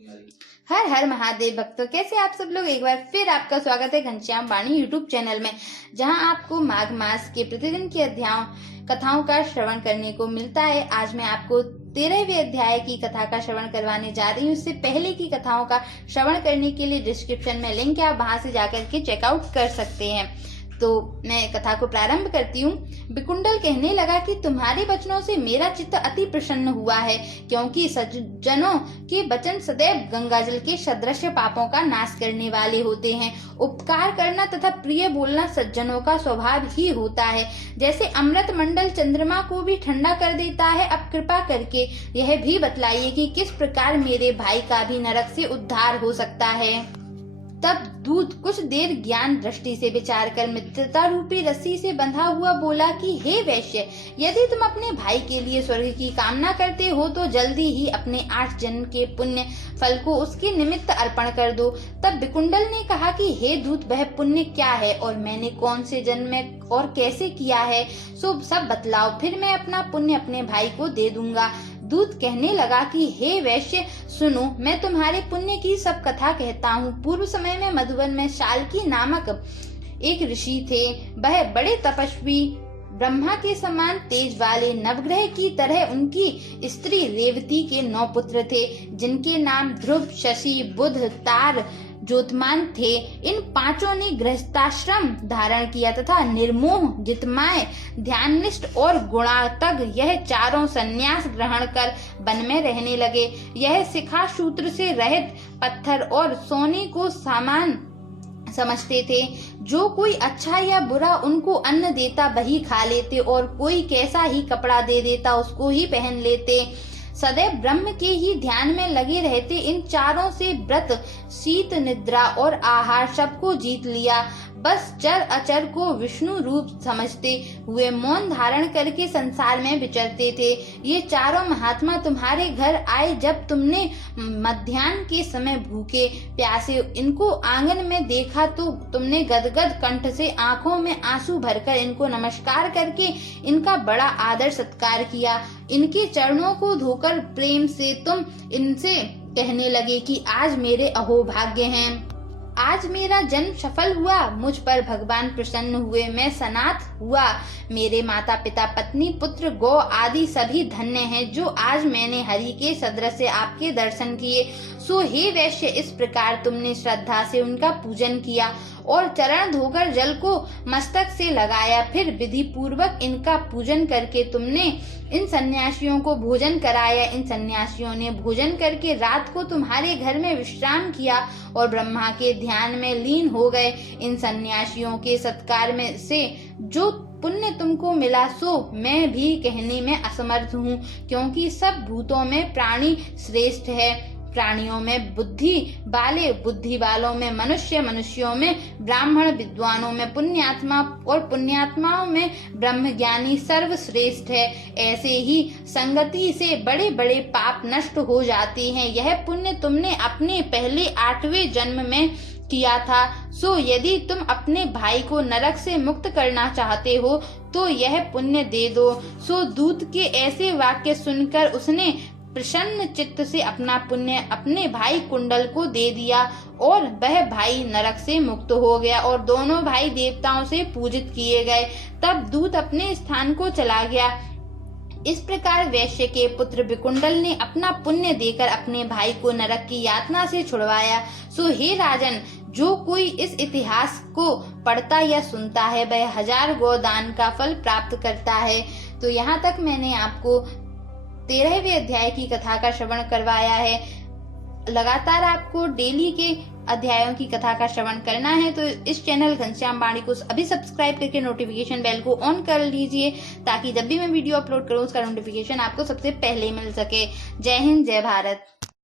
हर हर महादेव भक्तों, कैसे आप सब लोग। एक बार फिर आपका स्वागत है घनश्याम वाणी यूट्यूब चैनल में, जहां आपको माघ मास के प्रतिदिन की कथाओं का श्रवण करने को मिलता है। आज मैं आपको 13वें अध्याय की कथा का श्रवण करवाने जा रही हूँ। इससे पहले की कथाओं का श्रवण करने के लिए डिस्क्रिप्शन में लिंक है, आप वहां से जाकर के चेकआउट कर सकते हैं। तो मैं कथा को प्रारंभ करती हूँ। विकुंडल कहने लगा कि तुम्हारे वचनों से मेरा चित्त अति प्रसन्न हुआ है, क्योंकि सज्जनों के वचन सदैव गंगाजल के सदृश पापों का नाश करने वाले होते हैं। उपकार करना तथा प्रिय बोलना सज्जनों का स्वभाव ही होता है। जैसे अमृत मंडल चंद्रमा को भी ठंडा कर देता है, अब कृपा करके यह भी बतलाइए कि किस प्रकार मेरे भाई का भी नरक से उद्धार हो सकता है। तब दूत कुछ देर ज्ञान दृष्टि से विचार कर मित्रता रूपी रस्सी से बंधा हुआ बोला कि हे वैश्य, यदि तुम अपने भाई के लिए स्वर्ग की कामना करते हो तो जल्दी ही अपने 8 जन्म के पुण्य फल को उसके निमित्त अर्पण कर दो। तब विकुंडल ने कहा कि हे दूत, वह पुण्य क्या है और मैंने कौन से जन्म में और कैसे किया है, सो सब बतलाओ, फिर मैं अपना पुण्य अपने भाई को दे दूंगा। दूत कहने लगा कि हे वैश्य सुनो, मैं तुम्हारे पुण्य की सब कथा कहता हूँ। पूर्व समय में मधुवन में शाल्की नामक एक ऋषि थे। वह बड़े तपस्वी, ब्रह्मा के समान तेज वाले, नवग्रह की तरह उनकी स्त्री रेवती के 9 पुत्र थे, जिनके नाम ध्रुव, शशि, बुध, तार, ज्योतिमान थे। इन 5 ने गृहस्थाश्रम धारण किया तथा निर्मोह, जितमाय, ध्याननिष्ठ और गुणातग यह 4 संन्यास ग्रहण कर वन में रहने लगे। यह शिखा सूत्र से रहित पत्थर और सोने को सामान समझते थे। जो कोई अच्छा या बुरा उनको अन्न देता वही खा लेते, और कोई कैसा ही कपड़ा दे देता उसको ही पहन लेते। सदैव ब्रह्म के ही ध्यान में लगे रहते। इन 4 से व्रत, शीत निद्रा और आहार सबको जीत लिया। बस चर अचर को विष्णु रूप समझते हुए मौन धारण करके संसार में विचरते थे। ये 4 महात्मा तुम्हारे घर आए जब तुमने मध्याह्न के समय भूखे प्यासे इनको आंगन में देखा, तो तुमने गदगद कंठ से आंखों में आंसू भरकर इनको नमस्कार करके इनका बड़ा आदर सत्कार किया। इनके चरणों को धोकर प्रेम से तुम इनसे कहने लगे कि आज मेरे अहोभाग्य हैं, आज मेरा जन्म सफल हुआ, मुझ पर भगवान प्रसन्न हुए, मैं सनाथ हुआ। मेरे माता पिता, पत्नी, पुत्र, गौ आदि सभी धन्य हैं, जो आज मैंने हरि के सदृश से आपके दर्शन किए। सो हे वैश्य, इस प्रकार तुमने श्रद्धा से उनका पूजन किया और चरण धोकर जल को मस्तक से लगाया। फिर विधि पूर्वक इनका पूजन करके तुमने इन सन्यासियों को भोजन कराया। इन सन्यासियों ने भोजन करके रात को तुम्हारे घर में विश्राम किया और ब्रह्मा के ध्यान में लीन हो गए। इन सन्यासियों के सत्कार में से जो पुण्य तुमको मिला सो मैं भी कहने में असमर्थ हूँ, क्योंकि सब भूतों में प्राणी श्रेष्ठ है। प्राणियों में बुद्धि वाले, बुद्धि वालों में मनुष्य, मनुष्यों में ब्राह्मण, विद्वानों में पुण्यात्मा और पुण्यात्माओं में ब्रह्मज्ञानी सर्वश्रेष्ठ है। ऐसे ही संगति से बड़े बड़े पाप नष्ट हो जाते हैं। यह पुण्य तुमने अपने पहले 8वें जन्म में किया था। सो यदि तुम अपने भाई को नरक से मुक्त करना चाहते हो तो यह पुण्य दे दो। सो दूत के ऐसे वाक्य सुनकर उसने प्रसन्न चित्त से अपना पुण्य अपने भाई कुंडल को दे दिया और वह भाई नरक से मुक्त हो गया और दोनों भाई देवताओं से पूजित किए गए। तब दूत अपने स्थान को चला गया। इस प्रकार वैश्य के पुत्र विकुंडल ने अपना पुण्य देकर अपने भाई को नरक की यातना से छुड़वाया। सो हे राजन, जो कोई इस इतिहास को पढ़ता या सुनता है वह 1000 गोदान का फल प्राप्त करता है। तो यहाँ तक मैंने आपको 13वें अध्याय की कथा का श्रवण करवाया है। लगातार आपको डेली के अध्यायों की कथा का श्रवण करना है तो इस चैनल घनश्याम वाणी को अभी सब्सक्राइब करके नोटिफिकेशन बेल को ऑन कर लीजिए, ताकि जब भी मैं वीडियो अपलोड करूं उसका नोटिफिकेशन आपको सबसे पहले मिल सके। जय हिंद, जय भारत।